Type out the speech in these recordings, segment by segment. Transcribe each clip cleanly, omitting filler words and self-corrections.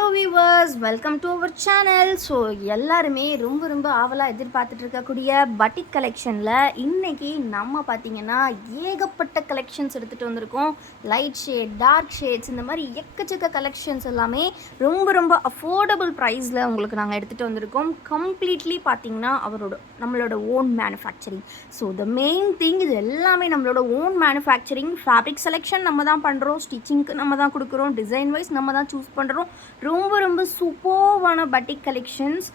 Hello viewers, welcome to our channel. So எல்லாருமே ரொம்ப ஆவலாக எதிர்பார்த்துட்டு இருக்கக்கூடிய பட்டிக் கலெக்ஷனில் இன்றைக்கி நம்ம பார்த்திங்கன்னா ஏகப்பட்ட கலெக்ஷன்ஸ் எடுத்துகிட்டு வந்திருக்கோம். லைட் ஷேட், டார்க் ஷேட்ஸ், இந்த மாதிரி எக்கச்சக்க கலெக்ஷன்ஸ் எல்லாமே ரொம்ப அஃபோர்டபுள் ப்ரைஸில் உங்களுக்கு நாங்கள் எடுத்துகிட்டு வந்திருக்கோம். கம்ப்ளீட்லி பார்த்திங்கன்னா நம்மளோட own manufacturing. So the main thing, இது எல்லாமே நம்மளோட ஓன் மேனுஃபேக்சரிங். ஃபேப்ரிக் செலெக்ஷன் நம்ம தான் பண்ணுறோம், ஸ்டிச்சிங்க்கு நம்ம தான் கொடுக்குறோம், டிசைன் வைஸ் நம்ம தான் சூஸ் பண்ணுறோம். ரொம்ப சூப்பர்வான பட்டிக் கலெக்ஷன்ஸ்.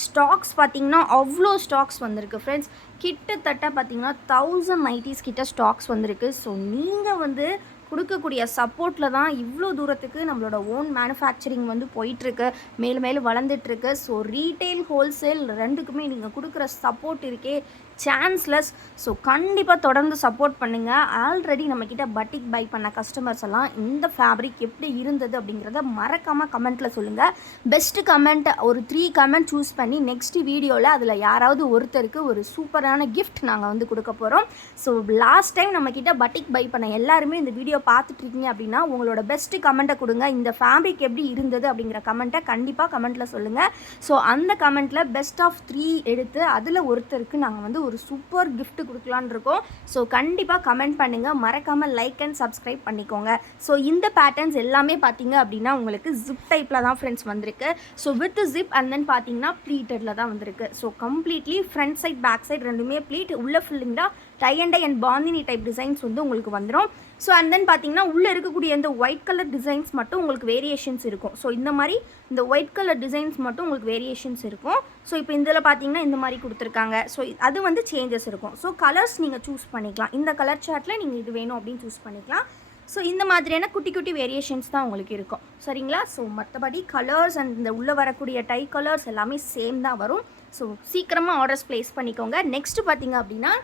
ஸ்டாக்ஸ் பார்த்திங்கன்னா அவ்வளோ ஸ்டாக்ஸ் வந்திருக்கு ஃப்ரெண்ட்ஸ். கிட்டத்தட்ட பார்த்திங்கன்னா 1000 நைட்டிஸ் கிட்ட ஸ்டாக்ஸ் வந்திருக்கு. ஸோ நீங்கள் கொடுக்கக்கூடிய சப்போர்ட்டில் தான் இவ்வளோ தூரத்துக்கு நம்மளோட ஓன் மேனுஃபேக்சரிங் போயிட்டுருக்கு, மேலும் வளர்ந்துட்டுருக்கு. ஸோ ரீட்டெயில், ஹோல்சேல் ரெண்டுக்குமே நீங்கள் கொடுக்குற சப்போர்ட் இருக்கே சான்ஸ்லெஸ். ஸோ கண்டிப்பாக தொடர்ந்து சப்போர்ட் பண்ணுங்கள். ஆல்ரெடி நம்மக்கிட்ட பட்டிக் பை பண்ண கஸ்டமர்ஸ் எல்லாம் இந்த ஃபேப்ரிக் எப்படி இருந்தது அப்படிங்கிறத மறக்காமல் கமெண்ட்டில் சொல்லுங்கள். பெஸ்ட்டு கமெண்ட் ஒரு 3 கமெண்ட் சூஸ் பண்ணி நெக்ஸ்ட் வீடியோவில் அதில் யாராவது ஒருத்தருக்கு ஒரு சூப்பரான கிஃப்ட் நாங்கள் கொடுக்க போகிறோம். ஸோ லாஸ்ட் டைம் நம்மக்கிட்ட பட்டிக் பை பண்ண எல்லாருமே இந்த வீடியோ பார்த்துட்ருக்கீங்க அப்படின்னா உங்களோட பெஸ்ட்டு கமெண்ட்டை கொடுங்க. இந்த ஃபேப்ரிக் எப்படி இருந்தது அப்படிங்கிற கமெண்ட்டை கண்டிப்பாக கமெண்ட்டில் சொல்லுங்கள். ஸோ அந்த கமெண்ட்டில் பெஸ்ட் ஆஃப் 3 எடுத்து அதில் ஒருத்தருக்கு நாங்கள் ஒரு சூப்பர் கிஃப்ட் கொடுக்கலான்னு இருக்கோம். ஸோ கண்டிப்பாக கமெண்ட் பண்ணுங்கள், மறக்காமல் லைக் அண்ட் சப்ஸ்கிரைப் பண்ணிக்கோங்க. ஸோ இந்த பேட்டர்ன்ஸ் எல்லாமே பார்த்தீங்க அப்படின்னா உங்களுக்கு ஜிப் டைப்பில் தான் ஃப்ரெண்ட்ஸ் வந்திருக்கு. So with zip and then பார்த்தீங்கன்னா ப்ளீட்டடில் தான் வந்திருக்கு. So completely front side back side ரெண்டுமே ப்ளீட், உள்ள ஃபில்லிங்காக tie and bandhani type designs உங்களுக்கு வந்துடும். ஸோ அண்ட் தென் பார்த்தீங்கன்னா உள்ளே இருக்கக்கூடிய இந்த ஒயிட் கலர் டிசைன்ஸ் மட்டும் உங்களுக்கு வேரியேஷன்ஸ் இருக்கும். ஸோ இந்த மாதிரி இந்த ஒயிட் கலர் டிசைன்ஸ் மட்டும் உங்களுக்கு வேரியேஷன்ஸ் இருக்கும். ஸோ இப்போ இதில் பார்த்தீங்கன்னா இந்த மாதிரி கொடுத்துருக்காங்க. ஸோ அது சேஞ்சஸ் இருக்கும். ஸோ கலர்ஸ் நீங்கள் சூஸ் பண்ணிக்கலாம். இந்த கலர் சார்ட்டில் நீங்கள் இது வேணும் அப்படின்னு சூஸ் பண்ணிக்கலாம். ஸோ இந்த மாதிரியான குட்டி வேரியேஷன்ஸ் தான் உங்களுக்கு இருக்கும், சரிங்களா? ஸோ மற்றபடி கலர்ஸ் அண்ட் இந்த உள்ளே வரக்கூடிய டை கலர்ஸ் எல்லாமே சேம் தான் வரும். ஸோ சீக்கிரமாக ஆர்டர்ஸ் ப்ளேஸ் பண்ணிக்கோங்க. நெக்ஸ்ட்டு பார்த்தீங்க அப்படின்னா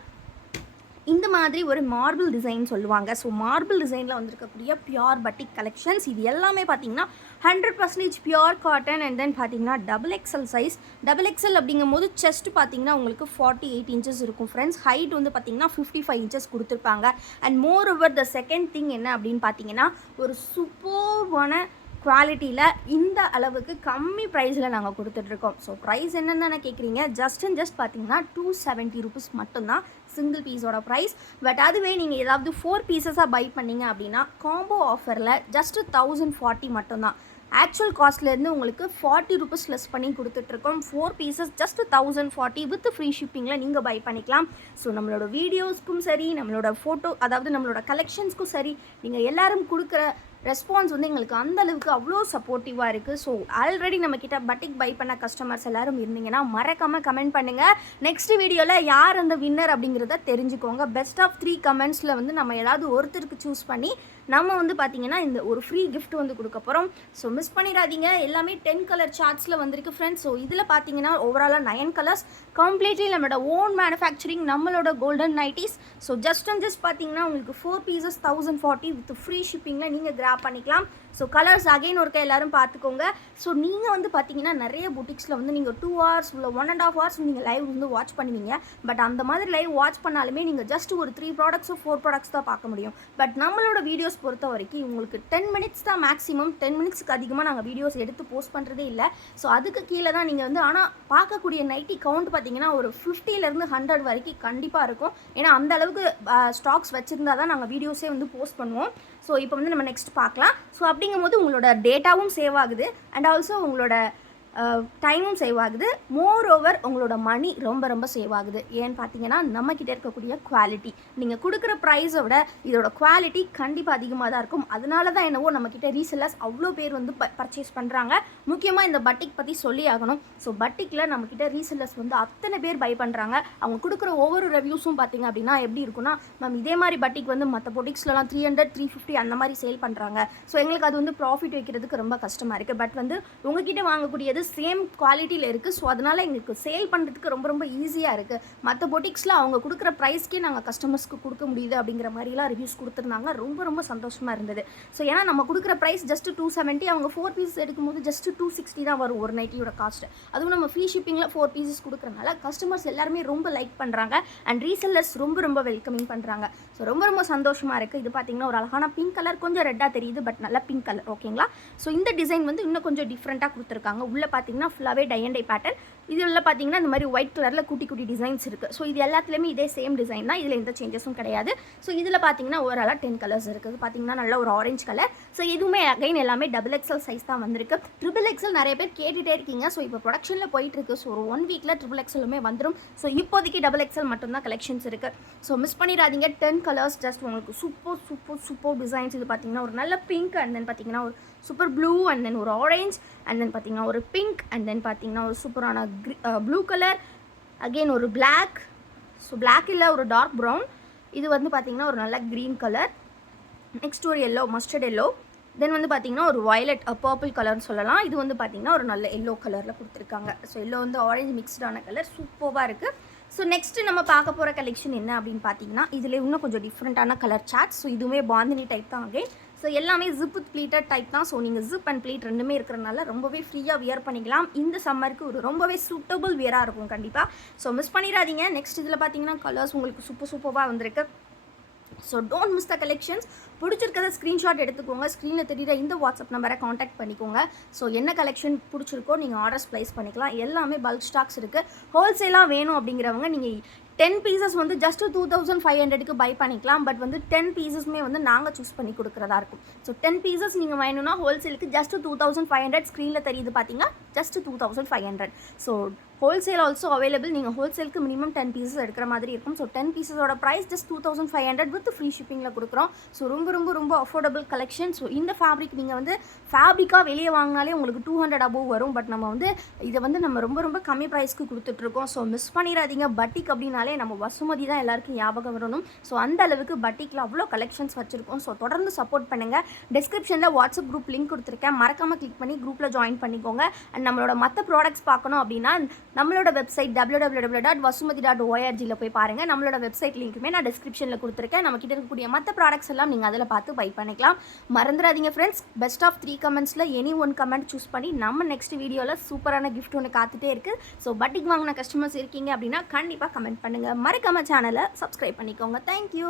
இந்த மாதிரி ஒரு மார்பிள் டிசைன் சொல்லுவாங்க. ஸோ மார்பிள் டிசைனில் வந்திருக்கக்கூடிய பியூர் பட்டிக் கலெக்ஷன்ஸ். இது எல்லாமே பார்த்தீங்கன்னா 100% பியூர் காட்டன் அண்ட் தென் பார்த்தீங்கன்னா XXL சைஸ். XXL அப்படிங்கும் போது செஸ்ட் பார்த்தீங்கன்னா உங்களுக்கு 48 இன்ச்சஸ் இருக்கும் ஃப்ரெண்ட்ஸ். ஹைட் பார்த்தீங்கன்னா 55 இன்ச்சஸ் கொடுத்துருப்பாங்க. And more over the second thing என்ன அப்படின்னு பார்த்தீங்கன்னா ஒரு சூப்பர்வான குவாலிட்டியில் இந்த அளவுக்கு கம்மி ப்ரைஸில் நாங்கள் கொடுத்துட்ருக்கோம். ஸோ ப்ரைஸ் என்னென்னு கேட்குறீங்க, ஜஸ்ட் பார்த்தீங்கன்னா 270 rupees மட்டும்தான் சிங்கிள் பீஸோட ப்ரைஸ். பட் அதுவே நீங்கள் ஏதாவது 4 பீசஸாக பை பண்ணிங்க அப்படின்னா காம்போ ஆஃபரில் ஜஸ்ட் 1040 மட்டும்தான். ஆக்சுவல் காஸ்ட்லேருந்து உங்களுக்கு 40 rupees லெஸ் பண்ணி கொடுத்துட்ருக்கோம். 4 பீசஸ் ஜஸ்ட் 1040 வித் ஃப்ரீ ஷிப்பிங்கில் நீங்கள் பை பண்ணிக்கலாம். ஸோ நம்மளோட வீடியோஸ்க்கும் சரி, நம்மளோட ஃபோட்டோ அதாவது நம்மளோட கலெக்ஷன்ஸ்க்கும் சரி, நீங்கள் எல்லோரும் கொடுக்குற ரெஸ்பான்ஸ் எங்களுக்கு அந்தளவுக்கு அவ்வளோ சப்போர்ட்டிவாக இருக்குது. ஸோ ஆல்ரெடி நம்மக்கிட்ட பட்டிக் பை பண்ண கஸ்டமர்ஸ் எல்லோரும் இருந்தீங்கன்னா மறக்காமல் கமெண்ட் பண்ணுங்கள். நெக்ஸ்ட் வீடியோவில் யார் அந்த வின்னர் அப்படிங்கிறத தெரிஞ்சுக்கோங்க. பெஸ்ட் ஆஃப் 3 கமெண்ட்ஸில் நம்ம ஏதாவது ஒருத்தருக்கு சூஸ் பண்ணி நம்ம பார்த்தீங்கன்னா இந்த ஒரு ஃப்ரீ கிஃப்ட் கொடுக்க போகிறோம். ஸோ மிஸ் பண்ணிடாதீங்க. எல்லாமே 10 கலர் சார்ட்ஸில் வந்திருக்கு ஃப்ரெண்ட்ஸ். ஸோ இதில் பார்த்தீங்கன்னா ஓவராலாக 9 கலர்ஸ், கம்ப்ளீட்லி நம்மளோட ஓன் மேனுஃபேக்சரிங், நம்மளோட கோல்டன் நைட்டிஸ். ஸோ ஜஸ்ட் பார்த்தீங்கன்னா உங்களுக்கு 4 பீசஸ் 1040 வித் ஃப்ரீ ஷிப்பிங்கில் நீங்கள் கிராப் பண்ணிக்கலாம். ஸோ கலர்ஸ் அகைன் ஒருக்க எல்லாரும் பார்த்துக்கோங்க. ஸோ நீங்கள் பார்த்தீங்கன்னா நிறைய புட்டிக்ஸில் நீங்கள் 2 hours இல்லை 1.5 hours நீங்கள் லைவ் வாட்ச் பண்ணுவீங்க. பட் அந்த மாதிரி லைவ் வாட்ச் பண்ணாலுமே நீங்கள் ஜஸ்ட் ஒரு 3 ப்ராடக்ட்ஸோ 4 ப்ராடக்ட்ஸ் தான் பார்க்க முடியும். பட் நம்மளோட வீடியோஸ் பொறுத்த வரைக்கும் உங்களுக்கு 10 minutes தான் மேக்ஸிமம். 10 minutesக்கு அதிகமாக நாங்கள் வீடியோஸ் எடுத்து போஸ்ட் பண்ணுறதே இல்லை. ஸோ அதுக்கு கீழே தான் நீங்கள் ஆனால் பார்க்கக்கூடிய நைட்டி கவுண்ட் பார்த்தீங்கன்னா ஒரு 50லேருந்து 100 வரைக்கும் கண்டிப்பாக இருக்கும். ஏன்னா அந்த அளவுக்கு ஸ்டாக்ஸ் வச்சுருந்தா தான் நாங்கள் வீடியோஸே போஸ்ட் பண்ணுவோம். ஸோ இப்போ நம்ம நெக்ஸ்ட் பார்க்கலாம். ஸோ அப்படிங்கும்போது உங்களோட டேட்டாவும் சேவ் ஆகுது அண்ட் ஆல்சோ உங்களோட டைமும் சேவ் ஆகுது. மோர் ஓவர் உங்களோட மணி ரொம்ப சேவ் ஆகுது. ஏன்னு பார்த்தீங்கன்னா நம்மக்கிட்ட இருக்கக்கூடிய குவாலிட்டி, நீங்கள் கொடுக்குற ப்ரைஸை விட இதோட குவாலிட்டி கண்டிப்பாக அதிகமாக தான் இருக்கும். அதனால தான் என்னவோ நம்மக்கிட்ட ரீசெல்லர்ஸ் அவ்வளோ பேர் பர்ச்சேஸ் பண்ணுறாங்க. முக்கியமாக இந்த பட்டிக் பற்றி சொல்லி ஆகணும். ஸோ பட்டிக்கில் நம்மக்கிட்ட ரீசெல்லர்ஸ் அத்தனை பேர் பை பண்ணுறாங்க. அவங்க கொடுக்குற ஒவ்வொரு ரிவ்யூஸும் பார்த்தீங்க அப்படின்னா எப்படி இருக்குன்னா, மேம் இதே மாதிரி பட்டிக் மற்ற பொட்டிக்ஸ்லாம் 300 350 அந்த மாதிரி சேல் பண்ணுறாங்க. ஸோ எங்களுக்கு அது ப்ராஃபிட் வைக்கிறதுக்கு ரொம்ப கஷ்டமாக இருக்குது. பட் உங்ககிட்ட வாங்கக்கூடியது சேம் குவாலிட்டியில் இருக்குது. ஸோ அதனால் எங்களுக்கு சேல் பண்ணுறதுக்கு ரொம்ப ரொம்ப ஈஸியாக இருக்குது. மற்ற பொட்டிக்ஸில் அவங்க கொடுக்குற ப்ரைஸ்க்கே நாங்கள் கஸ்டமர்ஸ்க்கு கொடுக்க முடியுது அப்படிங்கிற மாதிரிலாம் ரிவ்யூஸ் கொடுத்துருந்தாங்க. ரொம்ப ரொம்ப சந்தோஷமாக இருந்தது. ஸோ ஏன்னா நம்ம கொடுக்குற ப்ரைஸ் ஜஸ்ட் 270, அவங்க 4 பீசஸ் எடுக்கும்போது ஜஸ்ட் 260 தான் வரும் ஒரு நைட்டியோட காஸ்ட். அதுவும் நம்ம ஃப்ரீ ஷிப்பிங்கில் 4 பீசஸ் கொடுக்குறனால கஸ்டமர்ஸ் எல்லாருமே ரொம்ப லைக் பண்ணுறாங்க அண்ட் ரீசெல்லர்ஸ் ரொம்ப ரொம்ப வெல்கமிங் பண்ணுறாங்க. ஸோ ரொம்ப ரொம்ப சந்தோஷமாக இருக்குது. இது பார்த்திங்கன்னா ஒரு அழகான பிங்க் கலர், கொஞ்சம் ரெட்டாக தெரியுது பட் நல்லா பிங்க் கலர். ஓகேங்களா? ஸோ இந்த டிசைன் வந்து இன்னும் கொஞ்சம் டிஃப்ரெண்ட்டாக கொடுத்துருக்காங்க. உள்ளே பார்த்தீங்கன்னா ஃபுல்லாகவே டை அண்ட் டை பேட்டர்ன். இதில் பார்த்தீங்கன்னா இந்த மாதிரி ஒயிட் கலரில் குட்டி குட்டி டிசைன்ஸ் இருக்குது. ஸோ இது எல்லாத்துலேயுமே இதே சேம் டிசைன் தான், இதில் எந்த சேஞ்சஸும் கிடையாது. ஸோ இதில் பார்த்தீங்கன்னா ஓவராலாக 10 கலர்ஸ் இருக்குது. பார்த்தீங்கன்னா நல்ல ஒரு ஆரஞ்சு கலர். ஸோ இதுவுமே அகைன் எல்லாமே XXL சைஸ் தான் வந்திருக்கு. XXL நிறைய பேர் கேட்டுகிட்டே இருக்கீங்க. ஸோ இப்போ ப்ரொடக்ஷனில் போயிட்டுருக்கு. ஸோ ஒரு 1 வீக்கில் XXLமே வந்துடும். ஸோ இப்போதைக்கு XXL மட்டும்தான் கலெக்ஷன்ஸ் இருக்குது. ஸோ மிஸ் பண்ணிடாதீங்க. 10 கலர்ஸ் ஜஸ்ட் உங்களுக்கு சூப்பர் டிசைன்ஸ். இது பார்த்தீங்கன்னா ஒரு நல்ல பிங்க் அண்ட் தென் பார்த்தீங்கன்னா ஒரு சூப்பர் ப்ளூ அண்ட் தென் ஒரு ஆரஞ்ச் அண்ட் தென் பார்த்தீங்கன்னா ஒரு பிங்க் அண்ட் தென் பார்த்தீங்கன்னா ஒரு சூப்பரான ப்ளூ கலர், அகெயின் ஒரு பிளாக். ஸோ பிளாக் இல்லை ஒரு டார்க் ப்ரௌன். இது வந்து பார்த்தீங்கன்னா ஒரு நல்ல க்ரீன் கலர். நெக்ஸ்ட் ஒரு எல்லோ, மஸ்டர்ட் எல்லோ. தென் வந்து பார்த்தீங்கன்னா ஒரு வயலட் பர்பிள் கலர்னு சொல்லலாம். இது வந்து பார்த்தீங்கன்னா ஒரு நல்ல எல்லோ கலரில் கொடுத்துருக்காங்க. ஸோ எல்லோ வந்து ஆரஞ்சு மிக்ஸ்டான கலர், சூப்பராக இருக்குது. ஸோ நெக்ஸ்ட்டு நம்ம பார்க்க போகிற கலெக்ஷன் என்ன அப்படின்னு பார்த்தீங்கன்னா, இதில் இன்னும் கொஞ்சம் டிஃப்ரெண்ட்டான கலர் சார்ட்ஸ். ஸோ இதுவுமே பாந்தினி டைப் தான் அகைன். ஸோ எல்லாமே ஜிப் வித் ப்ளீட்டட் டைப் தான். ஸோ நீங்கள் ஜிப் அண்ட் ப்ளீட் ரெண்டுமே இருக்கிறனால ரொம்பவே ஃப்ரீயாக வியர் பண்ணிக்கலாம். இந்த சம்மருக்கு ஒரு ரொம்பவே சூட்டபிள் வியராக இருக்கும் கண்டிப்பாக. ஸோ மிஸ் பண்ணிடாதீங்க. நெக்ஸ்ட் இதில் பார்த்தீங்கன்னா கலர்ஸ் உங்களுக்கு சூப்பராக வந்திருக்கு. So don't miss the collections. பிடிச்சிருக்கிறத ஸ்க்ரீன்ஷாட் எடுத்துக்கோங்க. ஸ்க்ரீனில் தெரியுற இந்த வாட்ஸ்அப் நம்பரை காண்டாக்ட் பண்ணிக்கோங்க. ஸோ என்ன கலெக்ஷன் பிடிச்சிருக்கோ நீங்கள் ஆர்டர்ஸ் ப்ளேஸ் பண்ணிக்கலாம். எல்லாமே பல்க் ஸ்டாக்ஸ் இருக்குது. ஹோல்சேலாக வேணும் அப்படிங்கிறவங்க நீங்கள் 10 பீசஸ் வந்து ஜஸ்ட் 2500க்கு பை பண்ணிக்கலாம். பட் வந்து 10 பீசஸ்மே வந்து நாங்கள் சூஸ் பண்ணி கொடுக்குறதா இருக்கும். ஸோ 10 பீசஸ் நீங்கள் வேணும்னா ஹோல்சேலுக்கு ஜஸ்ட் 2500. ஸ்க்ரீனில் தெரியுது பார்த்தீங்கன்னா just 2500. So wholesale also available. நீங்கள் ஹோல்சேலுக்கு மினிமம் 10 பீசஸ் எடுக்கிற மாதிரி இருக்கும். ஸோ 10 பீசஸோட ப்ரைஸ் ஜஸ்ட் 2500 வித் ஃப்ரீ ஷிப்பிங்கில் கொடுக்குறோம். ஸோ ரொம்ப அஃபோர்டபுள் கலெக்ஷன். ஸோ இந்த ஃபேப்ரிக் நீங்கள் வந்து ஃபேப்ரிக்காக வெளியே வாங்கினாலே உங்களுக்கு 200 அபோவ் வரும். பட் நம்ம வந்து இதை வந்து நம்ம ரொம்ப கம்மி ப்ரைஸ்க்கு கொடுத்துட்ருக்கோம். ஸோ மிஸ் பண்ணிடாதீங்க. பட்டிக் அப்படின்னாலே நம்ம வசுமதி தான் எல்லாருக்கும் ஞாபகம் வரணும். ஸோ அந்த அளவுக்கு பட்டிக்கில் அவ்வளோ கலெக்ஷன்ஸ் வச்சுருக்கோம். ஸோ தொடர்ந்து சப்போர்ட் பண்ணுங்கள். டிஸ்கிரிப்ஷனில் வாட்ஸ்அப் குரூப் லிங்க் கொடுத்துருக்கேன். மறக்காமல் கிளிக் பண்ணி குரூப்பில் ஜாயின் பண்ணிக்கோங்க. அண்ட் நம்மளோட மற்ற ப்ராடக்ட்ஸ் பார்க்கணும் அப்படின்னா நம்மளோட வெப்சைட் www.vasumati.org போய் பாருங்கள். நம்மளோட வெப்சைட் லிங்க்குமே நான் டிஸ்கிரிப்ஷனில் கொடுத்துருக்கேன். நம்ம கிட்ட இருக்கக்கூடிய மற்ற ப்ராடக்ட்ஸ் எல்லாம் நீங்கள் அதில் பார்த்து பை பண்ணிக்கலாம். மறந்துடாதீங்க ஃப்ரெண்ட்ஸ். பெஸ்ட் ஆஃப் 3 கமெண்ட்ஸில் எனி 1 கமெண்ட் சூஸ் பண்ணி நம்ம நெக்ஸ்ட் வீடியோவில் சூப்பரான கிஃப்ட் ஒன்று காத்துட்டே இருக்குது. ஸோ பட்டிக் வாங்கின கஸ்டமர்ஸ் இருக்கீங்க அப்படின்னா கண்டிப்பாக கமெண்ட் பண்ணுங்கள். மறக்காம சேனலை சப்ஸ்கிரைப் பண்ணிக்கோங்க. தேங்க்யூ.